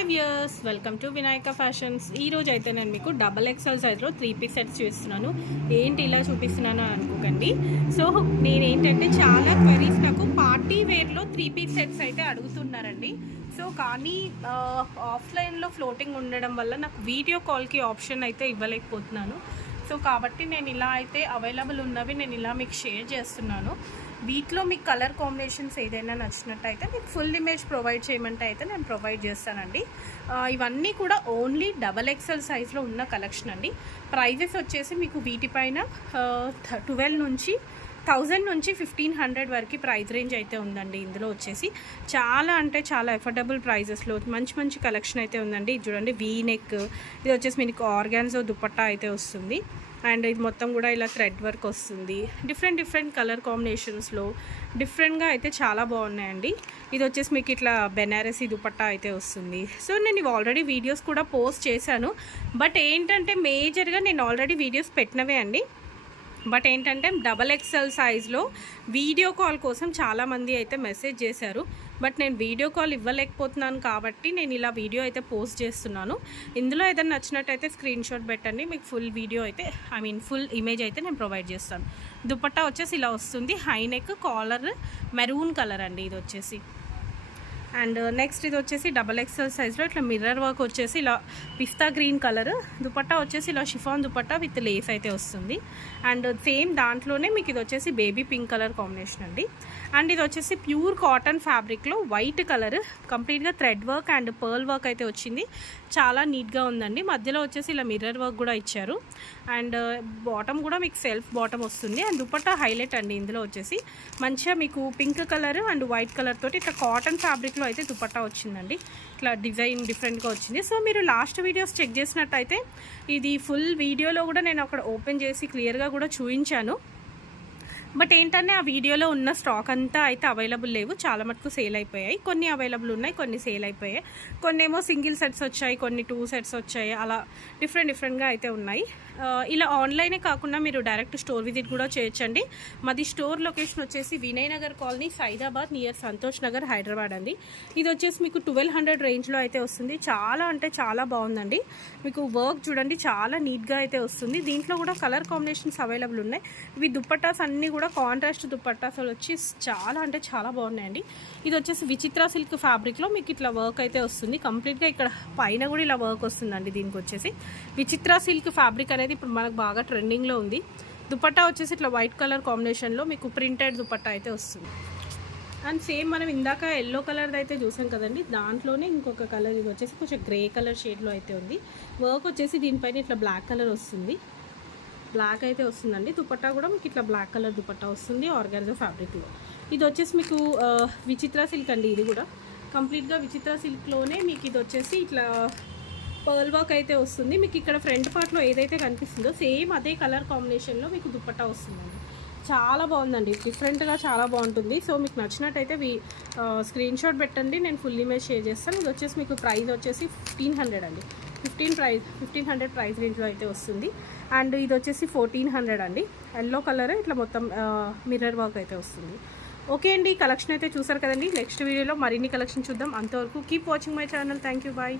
Hi viewers, welcome to Vinayaka fashions. ఈరోజు అయితే నేను మీకు డబల్ ఎక్స్ఎల్ సైజ్లో 3 పీస్ సెట్స్ చూపిస్తున్నాను. ఏంటి ఇలా చూపిస్తున్నాను అని అనుకోకండి. సో నేనేంటంటే చాలా క్వరీస్ నాకు పార్టీ వేర్లో 3 పీస్ సెట్స్ అయితే అడుగుతున్నారండి. సో కానీ ఆఫ్లైన్లో ఫ్లోటింగ్ ఉండడం వల్ల నాకు వీడియో కాల్కి ఆప్షన్ అయితే ఇవ్వలేకపోతున్నాను. సో కాబట్టి నేను ఇలా అయితే అవైలబుల్ ఉన్నవి నేను ఇలా మీకు షేర్ చేస్తున్నాను. వీటిలో మీకు కలర్ కాంబినేషన్స్ ఏదైనా నచ్చినట్టయితే మీకు ఫుల్ ఇమేజ్ ప్రొవైడ్ చేయమంటే అయితే నేను ప్రొవైడ్ చేస్తానండి. ఇవన్నీ కూడా ఓన్లీ డబల్ ఎక్స్ఎల్ సైజ్లో ఉన్న కలెక్షన్ అండి. ప్రైజెస్ వచ్చేసి మీకు వీటిపైన 12 నుంచి 1000 నుంచి 1500 వరకు ప్రైస్ రేంజ్ అయితే ఉందండి. ఇందులో వచ్చేసి చాలా అంటే చాలా ఎఫోర్డబుల్ ప్రైజెస్లో మంచి మంచి కలెక్షన్ అయితే ఉందండి. ఇది చూడండి, వీ నెక్, ఇది వచ్చేసి మీకు ఆర్గాన్జో దుపట్టా అయితే వస్తుంది. అండ్ ఇది మొత్తం కూడా ఇలా థ్రెడ్ వర్క్ వస్తుంది. డిఫరెంట్ కలర్ కాంబినేషన్స్లో డిఫరెంట్గా అయితే చాలా బాగున్నాయండి. ఇది వచ్చేసి మీకు ఇట్లా బెనారసీ దుపట్టా అయితే వస్తుంది. సో నేను ఇవి ఆల్రెడీ వీడియోస్ కూడా పోస్ట్ చేశాను. బట్ ఏంటంటే మేజర్గా నేను ఆల్రెడీ వీడియోస్ పెట్టినవే అండి. బట్ ఏంటంటే డబల్ ఎక్స్ఎల్ సైజ్లో వీడియో కాల్ కోసం చాలామంది అయితే మెసేజ్ చేశారు. బట్ నేను వీడియో కాల్ ఇవ్వలేకపోతున్నాను కాబట్టి నేను ఇలా వీడియో అయితే పోస్ట్ చేస్తున్నాను. ఇందులో ఏదైనా నచ్చినట్టయితే స్క్రీన్ షాట్ పెట్టండి, మీకు ఫుల్ వీడియో అయితే ఫుల్ ఇమేజ్ అయితే నేను ప్రొవైడ్ చేస్తాను. దుపట్టా వచ్చేసి ఇలా వస్తుంది, high neck, collar maroon colour అండి ఇది వచ్చేసి. అండ్ నెక్స్ట్ ఇది వచ్చేసి డబల్ ఎక్స్ఎల్ సైజ్లో ఇట్లా మిర్రర్ వర్క్ వచ్చేసి ఇలా పిస్తా గ్రీన్ కలర్, దుపట్టా వచ్చేసి ఇలా షిఫాన్ దుపట్టా విత్ లేస్ అయితే వస్తుంది. అండ్ సేమ్ దాంట్లోనే మీకు ఇది వచ్చేసి బేబీ పింక్ కలర్ కాంబినేషన్ అండి. అండ్ ఇది వచ్చేసి ప్యూర్ కాటన్ ఫ్యాబ్రిక్లో వైట్ కలర్, కంప్లీట్గా thread work and pearl work అయితే వచ్చింది. చాలా నీట్గా ఉందండి. మధ్యలో వచ్చేసి ఇలా మిర్రర్ వర్క్ కూడా ఇచ్చారు. అండ్ బాటమ్ కూడా మీకు సెల్ఫ్ బాటమ్ వస్తుంది. అండ్ దుపట్టా హైలైట్ అండి. ఇందులో వచ్చేసి మంచిగా మీకు pink colour and white colour తోటి ఇట్లా కాటన్ ఫ్యాబ్రిక్ అయితే దుపట్టా వచ్చిందండి. ఇట్లా డిజైన్ డిఫరెంట్గా వచ్చింది. సో మీరు లాస్ట్ వీడియోస్ చెక్ చేసినట్టయితే ఇది ఫుల్ వీడియోలో కూడా నేను అక్కడ ఓపెన్ చేసి క్లియర్గా కూడా చూపించాను. బట్ ఏంటంటే ఆ వీడియోలో ఉన్న స్టాక్ అంతా అయితే అవైలబుల్ లేవు. చాలా మటుకు సేల్ అయిపోయాయి. కొన్ని అవైలబుల్ ఉన్నాయి, కొన్ని సేల్ అయిపోయాయి. కొన్ని ఏమో సింగిల్ సెట్స్ వచ్చాయి, కొన్ని 2 సెట్స్ వచ్చాయి. అలా డిఫరెంట్గా అయితే ఉన్నాయి. ఇలా ఆన్లైనే కాకుండా మీరు డైరెక్ట్ స్టోర్ విజిట్ కూడా చేయొచ్చండి. మాది స్టోర్ లొకేషన్ వచ్చేసి వినయ్ నగర్ కాలనీ, సైదాబాద్, నియర్ సంతోష్ నగర్, హైదరాబాద్ అండి. ఇది వచ్చేసి మీకు 1200 రేంజ్లో అయితే వస్తుంది. చాలా అంటే చాలా బాగుందండి. మీకు వర్క్ చూడండి, చాలా నీట్గా అయితే వస్తుంది. దీంట్లో కూడా కలర్ కాంబినేషన్స్ అవైలబుల్ ఉన్నాయి. ఇవి దుపట్టాస్ అన్నీ కూడా కాంట్రాస్ట్ దుపట్టాస్ వచ్చి చాలా అంటే చాలా బాగున్నాయండి. ఇది వచ్చేసి విచిత్ర సిల్క్ ఫ్యాబ్రిక్లో మీకు ఇట్లా వర్క్ అయితే వస్తుంది. కంప్లీట్గా ఇక్కడ పైన కూడా ఇలా వర్క్ వస్తుందండి. దీనికి వచ్చేసి విచిత్ర సిల్క్ ఫ్యాబ్రిక్ అనేది ఇప్పుడు మనకు బాగా ట్రెండింగ్లో ఉంది. దుపట్టా వచ్చేసి ఇట్లా వైట్ కలర్ కాంబినేషన్లో మీకు ప్రింటెడ్ దుపట్టా అయితే వస్తుంది. అండ్ సేమ్ మనం ఇందాక ఎల్లో కలర్ది అయితే చూసాం కదండి, దాంట్లోనే ఇంకొక కలర్ ఇది వచ్చేసి కొంచెం గ్రే కలర్ షేడ్లో అయితే ఉంది. వర్క్ వచ్చేసి దీనిపైన ఇట్లా బ్లాక్ కలర్ వస్తుంది, బ్లాక్ అయితే వస్తుందండి. దుపట్టా కూడా మీకు ఇట్లా బ్లాక్ కలర్ దుపట్టా వస్తుంది ఆర్గాన్జో ఫ్యాబ్రిక్లో. ఇది వచ్చేసి మీకు విచిత్ర సిల్క్ అండి. ఇది కూడా కంప్లీట్గా విచిత్ర సిల్క్లోనే మీకు ఇది వచ్చేసి ఇట్లా పర్ల్ వర్క్ అయితే వస్తుంది. మీకు ఇక్కడ ఫ్రంట్ పార్ట్లో ఏదైతే కనిపిస్తుందో సేమ్ అదే కలర్ కాంబినేషన్లో మీకు దుపట్టా వస్తుందండి. చాలా బాగుందండి, డిఫరెంట్గా చాలా బాగుంటుంది. సో మీకు నచ్చినట్టయితే స్క్రీన్ షాట్ పెట్టండి, నేను ఫుల్ ఇమేజ్ షేర్ చేస్తాను. ఇది వచ్చేసి మీకు ప్రైస్ వచ్చేసి 1500 అండి. 1500 ప్రైస్ రేంజ్లో అయితే వస్తుంది. అండ్ ఇది వచ్చేసి 1400 అండి. ఎల్లో కలర్ ఇట్లా మొత్తం మిర్రర్ వర్క్ అయితే వస్తుంది. ఓకే అండి, కలెక్షన్ అయితే చూసారు కదండి. నెక్స్ట్ వీడియోలో మరిన్ని కలెక్షన్ చూద్దాం. అంతవరకు keep watching my channel. Thank you, bye.